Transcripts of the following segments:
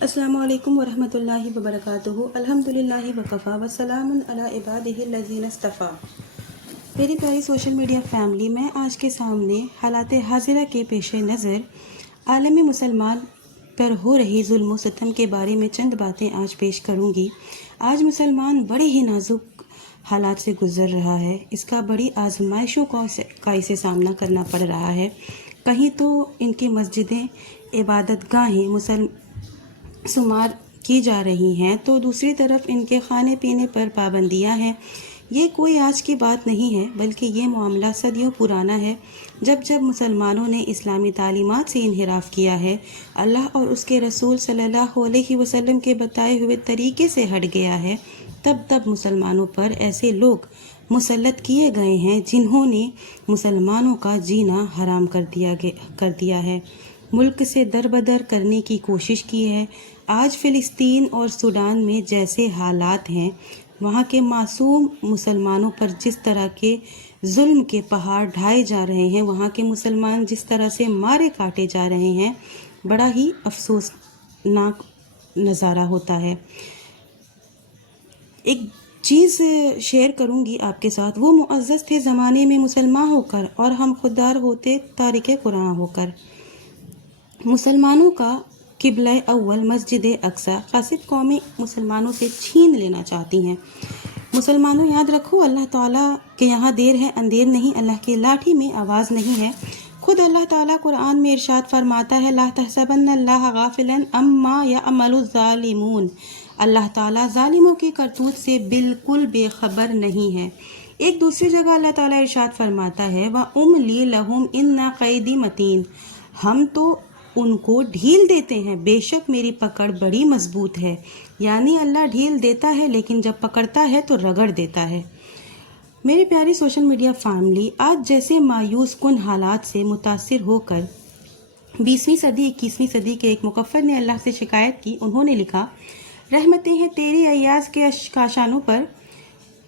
السلام علیکم ورحمۃ اللہ وبرکاتہ۔ الحمدللہ وکفا وسلام علی عبادہ الذین اصطفیٰ۔ میری پیاری سوشل میڈیا فیملی، میں آج کے سامنے حالات حاضرہ کے پیش نظر عالم مسلمان پر ہو رہی ظلم و ستم کے بارے میں چند باتیں آج پیش کروں گی۔ آج مسلمان بڑے ہی نازک حالات سے گزر رہا ہے۔ اس کا بڑی آزمائشوں کا اسے سامنا کرنا پڑ رہا ہے۔ کہیں تو ان کی مسجدیں، عبادت گاہیں شمار کی جا رہی ہیں، تو دوسری طرف ان کے کھانے پینے پر پابندیاں ہیں۔ یہ کوئی آج کی بات نہیں ہے، بلکہ یہ معاملہ صدیوں پرانا ہے۔ جب مسلمانوں نے اسلامی تعلیمات سے انحراف کیا ہے، اللہ اور اس کے رسول صلی اللہ علیہ وسلم کے بتائے ہوئے طریقے سے ہٹ گیا ہے، تب مسلمانوں پر ایسے لوگ مسلط کیے گئے ہیں جنہوں نے مسلمانوں کا جینا حرام کر دیا ہے، ملک سے دربدر کرنے کی کوشش کی ہے۔ آج فلسطین اور سوڈان میں جیسے حالات ہیں، وہاں کے معصوم مسلمانوں پر جس طرح کے ظلم کے پہاڑ ڈھائے جا رہے ہیں، وہاں کے مسلمان جس طرح سے مارے کاٹے جا رہے ہیں، بڑا ہی افسوسناک نظارہ ہوتا ہے۔ ایک چیز شیئر کروں گی آپ کے ساتھ۔ وہ معزز تھے زمانے میں مسلمان ہو کر، اور ہم خوددار ہوتے تارک قرآن ہو کر۔ مسلمانوں کا قبلہ اول مسجد اقصی قاصد قومیں مسلمانوں سے چھین لینا چاہتی ہیں۔ مسلمانوں یاد رکھو، اللہ تعالیٰ کے یہاں دیر ہے اندیر نہیں، اللہ کی لاٹھی میں آواز نہیں ہے۔ خود اللہ تعالیٰ قرآن میں ارشاد فرماتا ہے، لا تحسبن اللہ غافلا عما یعمل الظالمون۔ اللہ تعالیٰ ظالموں کی کرتوت سے بالکل بے خبر نہیں ہے۔ ایک دوسری جگہ اللہ تعالیٰ ارشاد فرماتا ہے، وَأُمْلِي لَهُمْ إِنَّ قَیدِی متین۔ ہم تو ان کو ڈھیل دیتے ہیں، بے شک میری پکڑ بڑی مضبوط ہے۔ یعنی اللہ ڈھیل دیتا ہے، لیکن جب پکڑتا ہے تو رگڑ دیتا ہے۔ میری پیاری سوشل میڈیا فیملی، آج جیسے مایوس کن حالات سے متاثر ہو کر 20ویں صدی 21ویں صدی کے ایک مکفر نے اللہ سے شکایت کی۔ انہوں نے لکھا، رحمتیں ہیں تیری ایاز کے کاشانوں پر،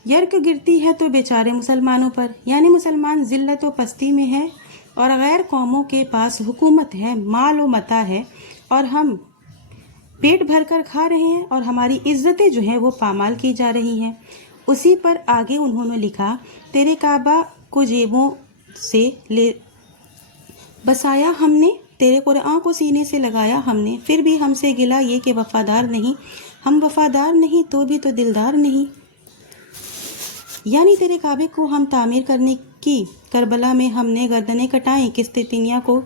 یرک گرتی ہے تو بیچارے مسلمانوں پر۔ یعنی مسلمان ذلت و پستی میں ہے، اور غیر قوموں کے پاس حکومت ہے، مال و متاع ہے، اور ہم پیٹ بھر کر کھا رہے ہیں، اور ہماری عزتیں جو ہیں وہ پامال کی جا رہی ہیں۔ اسی پر آگے انہوں نے لکھا، تیرے کعبہ کو جیبوں سے لے بسایا ہم نے، تیرے قرآن کو سینے سے لگایا ہم نے، پھر بھی ہم سے گلا یہ کہ وفادار نہیں۔ ہم وفادار نہیں تو بھی تو دلدار نہیں۔ یعنی تیرے کعبے کو ہم تعمیر کرنے کی، کربلا میں ہم نے گردنیں کٹائیں، قسطنطنیہ کو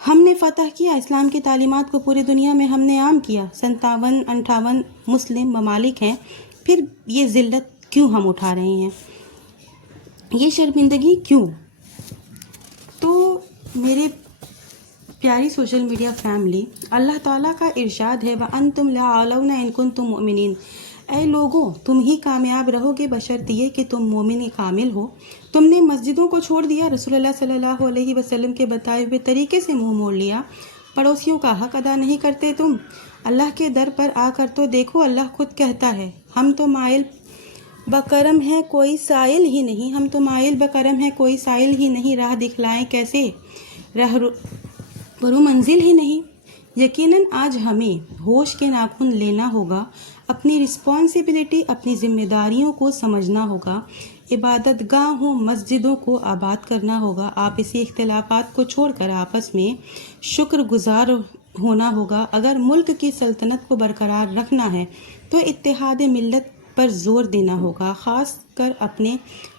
ہم نے فتح کیا، اسلام کی تعلیمات کو پوری دنیا میں ہم نے عام کیا، 57-58 مسلم ممالک ہیں، پھر یہ ذلت کیوں ہم اٹھا رہے ہیں، یہ شرمندگی کیوں؟ تو میرے پیاری سوشل میڈیا فیملی، اللہ تعالیٰ کا ارشاد ہے، وَأَنْتُمْ لَعَلَوْنَ إِن كُنتُم مُؤْمِنِينَ۔ اے لوگوں، تم ہی کامیاب رہو گے بشرط یہ کہ تم مومن کامل ہو۔ تم نے مسجدوں کو چھوڑ دیا، رسول اللہ صلی اللہ علیہ وسلم کے بتائے ہوئے طریقے سے منہ موڑ لیا، پڑوسیوں کا حق ادا نہیں کرتے تم۔ اللہ کے در پر آ کر تو دیکھو، اللہ خود کہتا ہے، ہم تو مائل بکرم ہے کوئی سائل ہی نہیں، ہم تو مائل بکرم ہے کوئی سائل ہی نہیں، راہ دکھلائیں کیسے، راہ برو منزل ہی نہیں۔ یقیناً آج ہمیں ہوش کے ناخن لینا ہوگا، اپنی رسپانسبلٹی، اپنی ذمہ داریوں کو سمجھنا ہوگا، عبادت گاہوں مسجدوں کو آباد کرنا ہوگا، آپسی اختلافات کو چھوڑ کر آپس میں شکر گزار ہونا ہوگا۔ اگر ملک کی سلطنت کو برقرار رکھنا ہے تو اتحاد ملت پر زور دینا ہوگا، خاص کر اپنے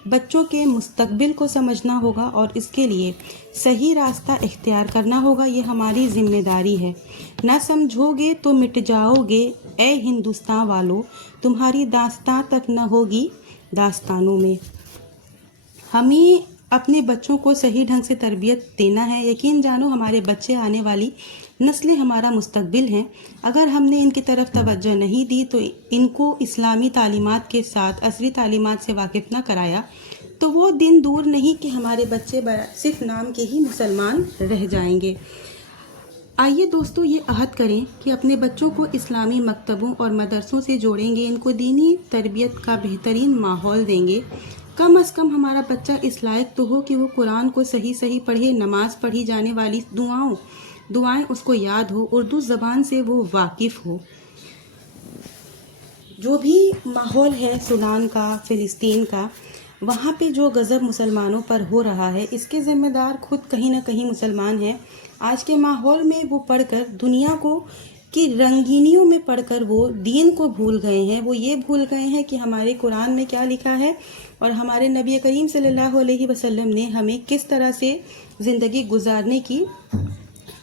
بچوں کے مستقبل کو سمجھنا ہوگا، اور اس کے لیے صحیح راستہ اختیار کرنا ہوگا۔ یہ ہماری ذمہ داری ہے۔ نہ سمجھو گے تو مٹ جاؤ گے اے ہندوستان والو، تمہاری داستان تک نہ ہوگی داستانوں میں۔ ہمیں اپنے بچوں کو صحیح ڈھنگ سے تربیت دینا ہے۔ یقین جانو، ہمارے بچے آنے والی نسلیں ہمارا مستقبل ہیں۔ اگر ہم نے ان کی طرف توجہ نہیں دی، تو ان کو اسلامی تعلیمات کے ساتھ عصری تعلیمات سے واقف نہ کرایا، تو وہ دن دور نہیں کہ ہمارے بچے صرف نام کے ہی مسلمان رہ جائیں گے۔ آئیے دوستو، یہ عہد کریں کہ اپنے بچوں کو اسلامی مکتبوں اور مدرسوں سے جوڑیں گے، ان کو دینی تربیت کا بہترین ماحول دیں گے۔ کم از کم ہمارا بچہ اس لائق تو ہو کہ وہ قرآن کو صحیح پڑھے، نماز پڑھی جانے والی دعاؤں دعائیں اس کو یاد ہو، اردو زبان سے وہ واقف ہو۔ جو بھی ماحول ہے سوڈان کا، فلسطین کا، وہاں پہ جو غضب مسلمانوں پر ہو رہا ہے، اس کے ذمہ دار خود کہیں نہ کہیں مسلمان ہیں۔ آج کے ماحول میں وہ پڑھ کر دنیا کو کی رنگینیوں میں پڑھ کر وہ دین کو بھول گئے ہیں۔ وہ یہ بھول گئے ہیں کہ ہمارے قرآن میں کیا لکھا ہے اور ہمارے نبی کریم صلی اللہ علیہ وسلم نے ہمیں کس طرح سے زندگی گزارنے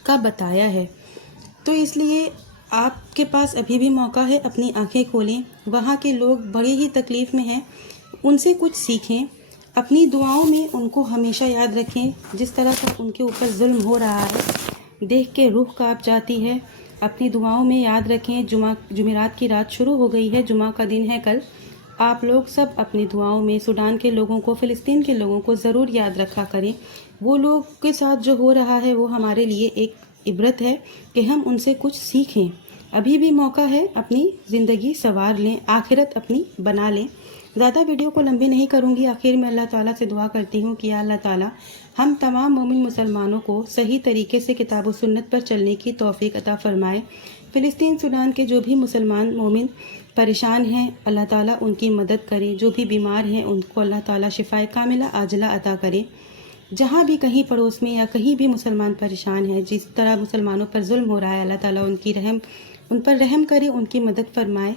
کا بتایا ہے۔ تو اس لیے آپ کے پاس ابھی بھی موقع ہے، اپنی آنکھیں کھولیں۔ وہاں کے لوگ بڑی ہی تکلیف میں ہیں، ان سے کچھ سیکھیں، اپنی دعاؤں میں ان کو ہمیشہ یاد رکھیں۔ جس طرح کا ان کے اوپر ظلم ہو رہا ہے، دیکھ کے روح کانپ جاتی ہے۔ اپنی دعاؤں میں یاد رکھیں۔ جمعرات کی رات شروع ہو گئی ہے، جمعہ کا دن ہے کل۔ آپ لوگ سب اپنی دعاؤں میں سوڈان کے لوگوں کو، فلسطین کے لوگوں کو ضرور یاد رکھا کریں۔ وہ لوگ کے ساتھ جو ہو رہا ہے وہ ہمارے لیے ایک عبرت ہے کہ ہم ان سے کچھ سیکھیں۔ ابھی بھی موقع ہے، اپنی زندگی سنوار لیں، آخرت اپنی بنا لیں۔ زیادہ ویڈیو کو لمبی نہیں کروں گی۔ آخر میں اللہ تعالیٰ سے دعا کرتی ہوں کہ یا اللہ تعالیٰ ہم تمام مومن مسلمانوں کو صحیح طریقے سے کتاب و سنت پر چلنے کی توفیق عطا فرمائے۔ فلسطین، سوڈان کے جو بھی مسلمان مومن پریشان ہیں، اللہ تعالیٰ ان کی مدد کرے۔ جو بھی بیمار ہیں ان کو اللہ تعالیٰ شفائے کاملہ عاجلہ عطا کرے۔ جہاں بھی کہیں پڑوس میں یا کہیں بھی مسلمان پریشان ہیں، جس طرح مسلمانوں پر ظلم ہو رہا ہے، اللہ تعالیٰ ان پر رحم کرے، ان کی مدد فرمائے۔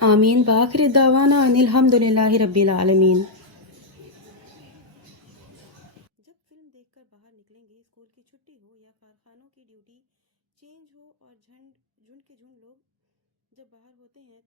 آمین۔ بآخر دعوانا ان الحمد للہ رب العالمین۔ جب فلم دیکھ کر باہر نکلیں گے، اسکول کی چھٹی ہو یا کارخانوں کی ڈیوٹی چینج ہو اور جھنڈ کے جھنڈ لوگ جب باہر ہوتے ہیں